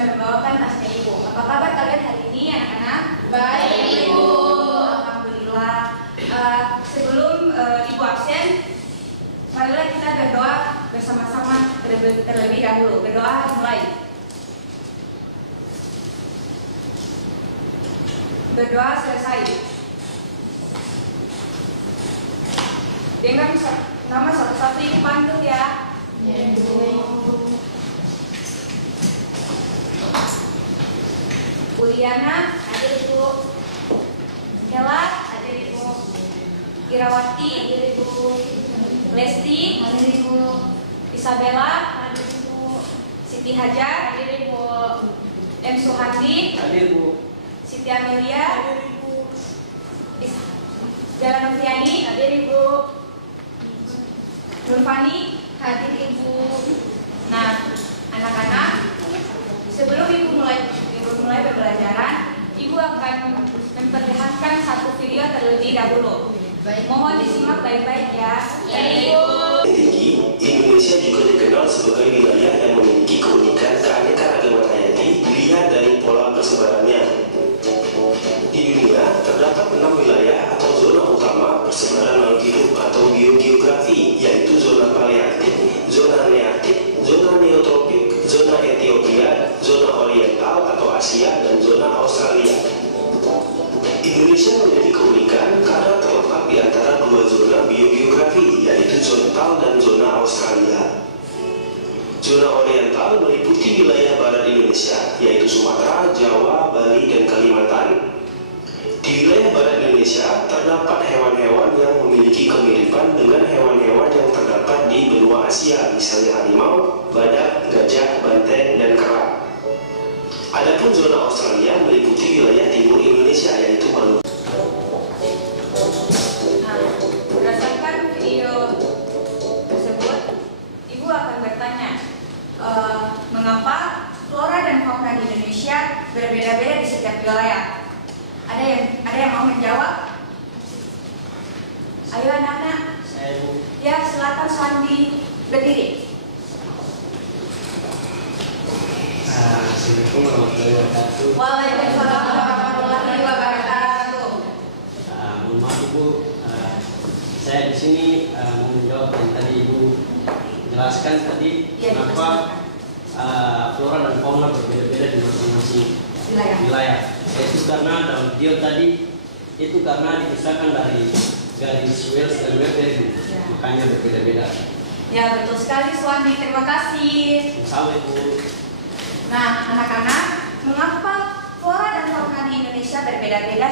sudah membawakan tasnya Ibu. Apa kabar kalian hari ini, anak-anak? Baik, Ibu. Alhamdulillah. Sebelum Ibu absen, marilah kita berdoa bersama-sama terlebih dahulu. Berdoa mulai. Berdoa selesai. Dengan nama satu-satu Ibu panggil ya. Ya, Ibu. Uliana, hadir Ibu. Ella, hadir Ibu. Irawati, hadir Ibu. Lesti, hadir Ibu. Isabella, hadir Ibu. Siti Hajar, hadir Ibu. M. Suhandi, hadir Bu. Siti Amelia, Hadir Ibu. Jalan Noviani, hadir Ibu. Nurfani, hadir Ibu. Nah, anak-anak, sebelum Ibu mulai pembelajaran, Ibu akan memperlihatkan satu video terlebih dahulu. Baik. Mohon disimak baik-baik ya. Ya, Ibu. Tinggi, Indonesia juga dikenal sebagai wilayah yang memiliki keunikan keanekaragaman hayati dilihat dari pola persebarannya. Di dunia terdapat 6 wilayah atau zona utama persebaran makhluk hidup atau biogeografi, yaitu zona palearktik, zona nearktik, zona neotropik, zona Ethiopia, zona oriental atau Asia, dan zona Australia. Indonesia memiliki keunikan karena terletak di antara dua zona biogeografi, yaitu zontal dan zona Australia. Zona oriental meliputi wilayah barat Indonesia, yaitu Sumatera, Jawa, Bali, dan Kalimantan. Di wilayah barat Indonesia terdapat hewan-hewan yang memiliki kemiripan dengan hewan-hewan yang terdapat di benua Asia, misalnya harimau, badak, gajah, banteng, dan kera. Adapun zona Australia meliputi wilayah timur Indonesia, yaitu Maluku. Nah, berdasarkan video tersebut, Ibu akan bertanya, mengapa flora dan fauna di Indonesia berbeda-beda di setiap wilayah? Ada yang mau menjawab? Ayo anak-anak. Saya Bu. Ya, silakan Sandi berdiri. Assalamualaikum warahmatullahi wabarakatuh. Waalaikumsalam warahmatullahi wabarakatuh. Mohon maaf Ibu, saya di sini mau menjawab yang tadi Ibu jelaskan tadi Ya, kenapa flora dan fauna berbeda-beda di masing-masing wilayah. Itu karena dalam video tadi itu karena dipisahkan dari garis Wells dan Weber, Ya. makanya berbeda-beda. Ya, betul sekali Suwandi, terima kasih. Sama Ibu. Nah, anak-anak, mengapa flora dan fauna di Indonesia berbeda-beda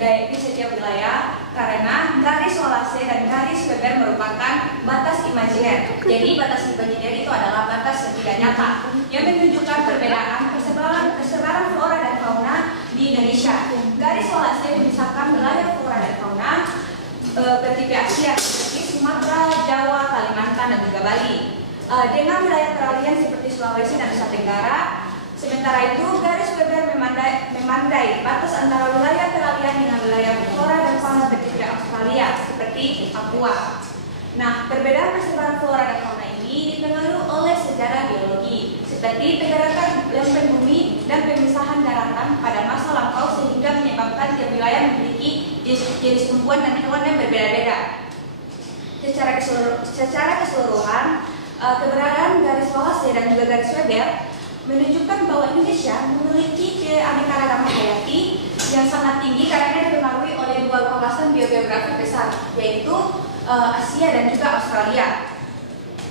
di setiap wilayah? Karena garis Wallace dan garis Weber merupakan batas imajiner. Jadi batas imajiner itu adalah batas yang tidak nyata yang menunjukkan perbedaan persebaran flora dan fauna di Indonesia. Garis Wallace memisahkan wilayah flora dan fauna bertipe Asia seperti Sumatera, Jawa, Kalimantan, dan juga Bali. Dengan wilayah peralihan seperti Sulawesi dan Nusa Tenggara. Sementara itu, garis Weber memandai batas antara wilayah peralihan dengan wilayah flora dan fauna bertipe Australia seperti Papua. Nah, perbedaan persebaran flora dan fauna ini dipengaruhi oleh sejarah geologi seperti pergerakan lempeng bumi dan pemisahan daratan pada masa lampau sehingga menyebabkan tiap wilayah memiliki jenis tumbuhan dan hewan yang berbeda-beda. Secara keseluruhan, keberadaan garis Wallace dan juga garis Weber menunjukkan bahwa Indonesia memiliki keanekaragaman hayati yang sangat tinggi karena dipengaruhi oleh dua kawasan biogeografi besar, yaitu Asia dan juga Australia.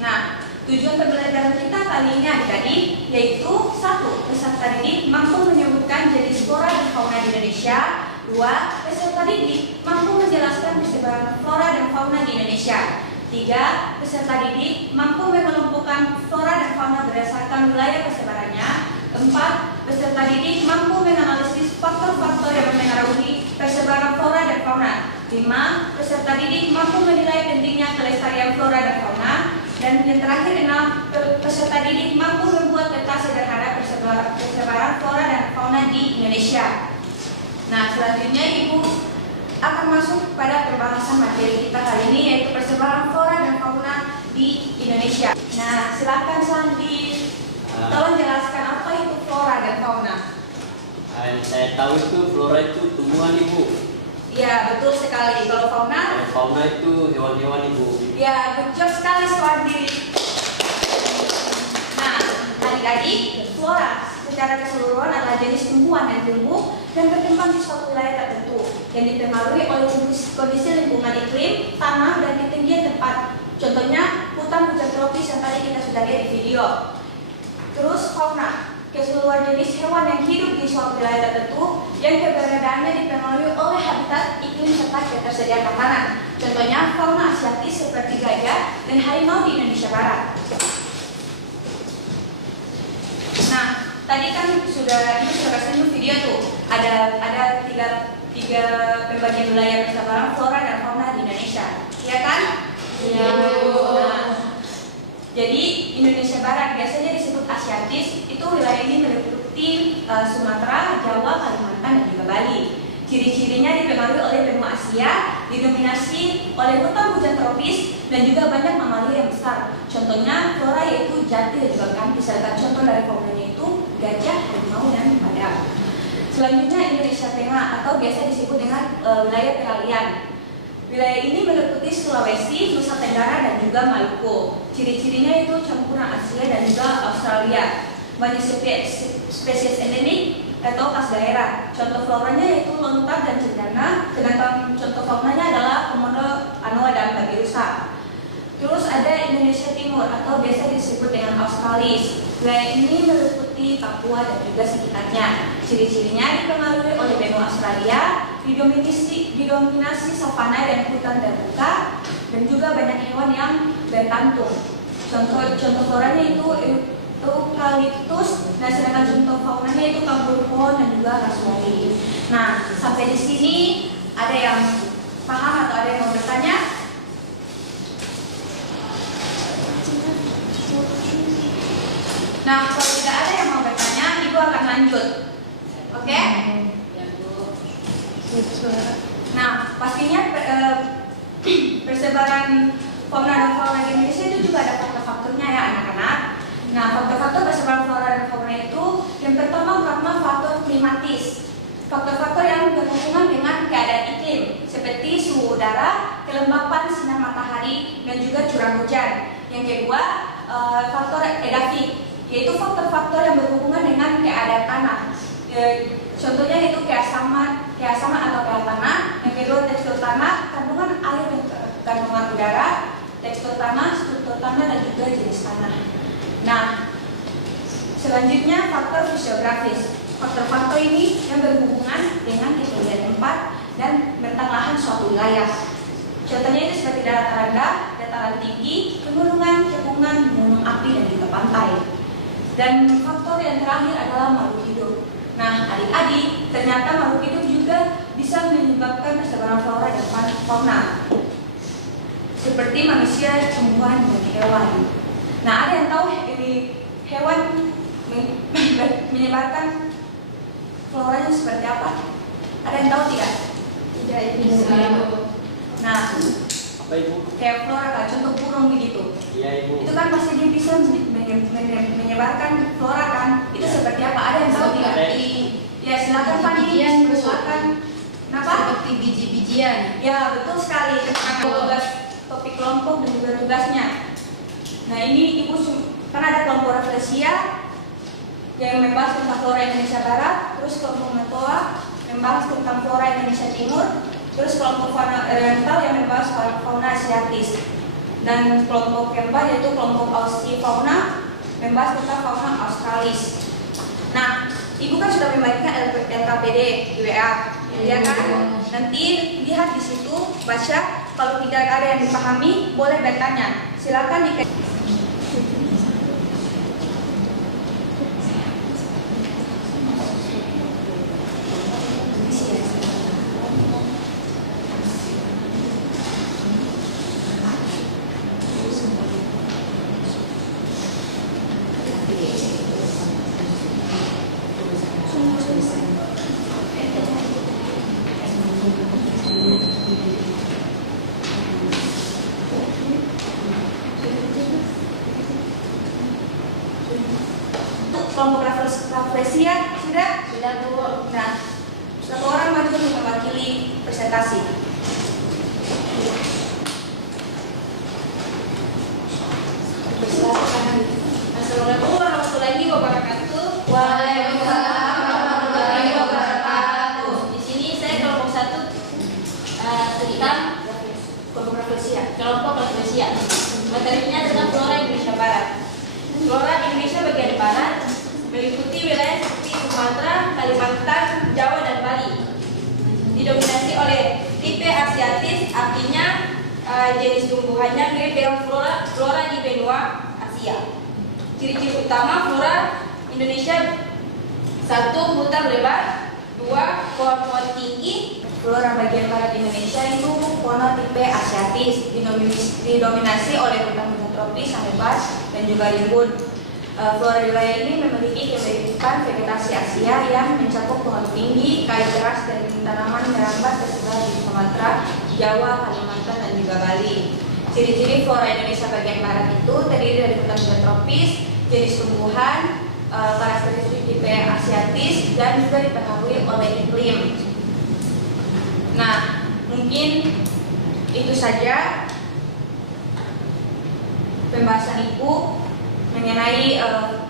Nah, tujuan pembelajaran kita kali ini adik-adik yaitu 1. Peserta didik mampu menyebutkan jenis flora dan fauna di Indonesia. 2. Peserta didik mampu menjelaskan persebaran flora dan fauna di Indonesia. 3. Peserta didik mampu mengelompokkan flora dan fauna berdasarkan wilayah persebarannya. 4. Peserta didik mampu menganalisis faktor-faktor yang mempengaruhi persebaran flora dan fauna. 5. Peserta didik mampu menilai pentingnya kelestarian flora dan fauna. Dan yang terakhir 6. Peserta didik mampu membuat peta sederhana persebaran flora dan fauna di Indonesia. Nah, selanjutnya Ibu akan masuk pada pembahasan materi kita kali ini, yaitu persebaran flora dan fauna di Indonesia. Nah, silakan Sandi, tolong jelaskan apa itu saya tahu itu flora itu tumbuhan Ibu. Ya, betul sekali. Kalau fauna? Fauna itu hewan-hewan Ibu. Ya, betul sekali Suwardi. Nah, adik-adik, flora secara keseluruhan adalah jenis tumbuhan yang tumbuh dan berkembang di suatu wilayah tertentu yang dipengaruhi oleh kondisi lingkungan iklim, tanah, dan ketinggian tempat. Contohnya, hutan hujan tropis yang tadi kita sudah lihat di video. Terus fauna, keseluruhan jenis hewan yang hidup di suatu wilayah tertentu yang keberadaannya dipengaruhi oleh habitat, iklim, serta ketersediaan makanan. Contohnya fauna asiatis seperti gajah dan harimau di Indonesia Barat. Nah, tadi kan sudah kasih video tuh. Ada tiga pembagian wilayah persebaran flora dan fauna di Indonesia, ya kan? Iya. Nah, jadi Indonesia Barat biasanya disebut asiatis. Itu wilayah ini meliputi Sumatera, Jawa, Kalimantan, dan juga Bali. Ciri-cirinya dipengaruhi oleh benua Asia, didominasi oleh hutan hujan tropis, dan juga banyak mamalia yang besar. Contohnya flora yaitu jati dan juga kan. Misalkan contoh dari faunanya itu gajah, harimau, dan badak. Selanjutnya Indonesia Tengah atau biasa disebut dengan wilayah peralihan. Wilayah ini meliputi Sulawesi, Nusa Tenggara, dan juga Maluku. Ciri-cirinya itu campuran Asia dan juga Australia. Banyak spesies endemik atau khas daerah. Contoh floranya yaitu lontar dan cendana, sedangkan contoh faunanya adalah komodo, anoa, dan babirusa. Terus ada Indonesia Timur atau biasa disebut dengan Australis. Wilayah ini meliputi Papua dan juga sekitarnya. Ciri-cirinya dipengaruhi oleh benua Australia, didominasi savana dan hutan terbuka, dan juga banyak hewan yang berkantung. Contoh floranya itu eukaliptus, nah sedangkan contoh faunanya itu kambur pohon dan juga rasuali. Nah, sampai di sini ada yang paham atau ada yang mau bertanya? Nah, kalau tidak ada yang mau bertanya, Ibu akan lanjut. Oke? Nah, pastinya persebaran fauna dan flora di Indonesia itu juga ada faktor-faktornya ya anak-anak. Nah, faktor-faktor persebaran flora dan fauna itu yang pertama karena faktor klimatis. Faktor-faktor yang berhubungan dengan keadaan iklim seperti suhu udara, kelembapan sinar matahari, dan juga curah hujan. Yang kedua, faktor edafik, yaitu faktor-faktor yang berhubungan dengan keadaan tanah. Contohnya itu keasaman atau pH tanah. Yang kedua, tekstur tanah, kandungan air dan kandungan udara, tekstur tanah, struktur tanah, dan juga jenis tanah. Nah, selanjutnya faktor fisiografis. Faktor-faktor ini yang berhubungan dengan ketinggian tempat dan bentang lahan suatu wilayah. Contohnya itu seperti dataran rendah, dataran tinggi, pegunungan, cekungan, gunung api, dan juga pantai. Dan faktor yang terakhir adalah makhluk hidup. Nah, adik-adik, ternyata makhluk hidup juga bisa menyebabkan persebaran flora dan fauna, seperti manusia, tumbuhan, dan hewan. Nah, ada yang tahu ini hewan menyebarkan floranya seperti apa? Ada yang tahu tidak? Tidak bisa. Nah, Apa Ibu? kayak flora kan, contoh burung begitu. Iya Ibu. Itu kan pasti dia bisa menyebarkan flora kan. Itu seperti apa? Ada yang tahu tidak? Ya, silakan Fani. Biji-bijian, Bu. Silakan. Kenapa? Seperti biji-bijian. Ya, betul sekali. Tentang tugas topik kelompok dan juga tugasnya. Nah, ini Ibu kan ada kelompok refleksia yang membahas tentang flora Indonesia Barat, terus kelompok metoa membahas tentang flora Indonesia Timur, terus kelompok fauna oriental yang membahas fauna asiatis, dan kelompok keempat yaitu kelompok Aussifauna membahas tentang fauna Australis. Nah, Ibu kan sudah membagikan LKPD di WA, ya kan? Nanti lihat di situ, baca. Kalau tidak ada yang dipahami, boleh bertanya. Silakan dikasih. Kelompok refleksia sudah? Sudah, Bu. Nah, Satu orang maju untuk mewakili presentasi. Assalamualaikum warahmatullahi wabarakatuh. Waalaikumsalam warahmatullahi wabarakatuh. Di sini saya kelompok 1 tentang Kelompok Rafflesia. kelompok Rafflesia. Materinya tentang flora Indonesia Barat. Flora Indonesia bagian barat meliputi wilayah seperti Sumatera, Kalimantan, Jawa, dan Bali. Didominasi oleh tipe asiatis, artinya jenis tumbuhannya mirip dengan flora di benua Asia. Ciri-ciri utama flora Indonesia: 1. Hutan lebar, 2. Pohon-pohon tinggi. Flora bagian barat Indonesia itu fauna tipe asiatis, didominasi oleh hutan-hutan tropis yang lebat dan juga rimbun. Flora wilayah ini memiliki kebanyakan vegetasi Asia yang mencakup pohon tinggi, kayu keras, dan tanaman merambat tersebar di Sumatera, Jawa, Kalimantan, dan juga Bali. Ciri-ciri flora Indonesia bagian barat itu terdiri dari hutan-hutan tropis, jenis tumbuhan, karakteristik tipe asiatis, dan juga dipengaruhi oleh iklim. Nah, mungkin itu saja pembahasan Ibu mengenai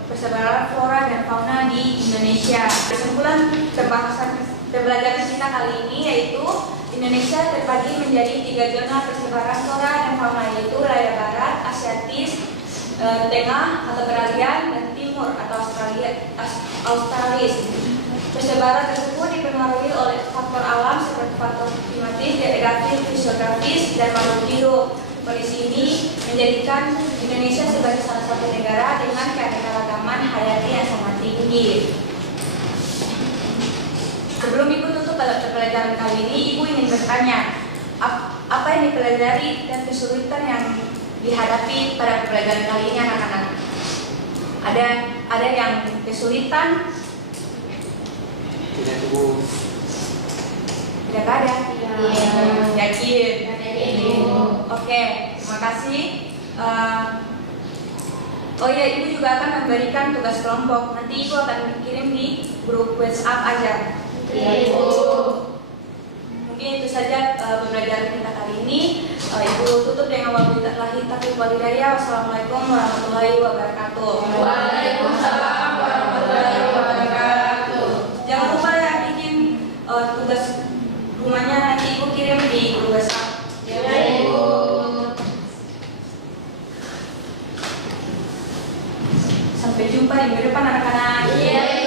persebaran flora dan fauna di Indonesia. Kesimpulan pembelajaran kita kali ini yaitu Indonesia terbagi menjadi 3 zona persebaran flora dan fauna, yaitu wilayah barat, asiatis, tengah atau peralihan, dan timur atau australis. Persebaran tersebut dipengaruhi oleh faktor alam seperti faktor klimatis, geografis, fisiografis, dan makhluk hidup. Kondisi ini menjadikan Indonesia sebagai salah satu negara dengan keanekaragaman hayati yang sangat tinggi. Sebelum Ibu tutup pelajaran kali ini, Ibu ingin bertanya, apa yang dipelajari dan kesulitan yang dihadapi pada pelajaran kali ini anak-anak? Ada yang kesulitan? Tidak, Ibu. Tidak ada? Iya. Yakin? Ibu. Oke, terima kasih. Oh ya, Ibu juga akan memberikan tugas kelompok. Nanti Ibu akan kirim di grup WhatsApp aja. Iya, Ibu. Mungkin itu saja pembelajaran kita kali ini. Ibu tutup dengan wabillahi taufiq wal hidayah. Wassalamualaikum warahmatullahi wabarakatuh. Waalaikumsalam warahmatullahi wabarakatuh. Jangan lupa ya bikin tugas rumahnya, nanti Ibu kirim di grup WhatsApp. Ya, Ibu. Sampai jumpa di minggu depan anak-anak. Iya,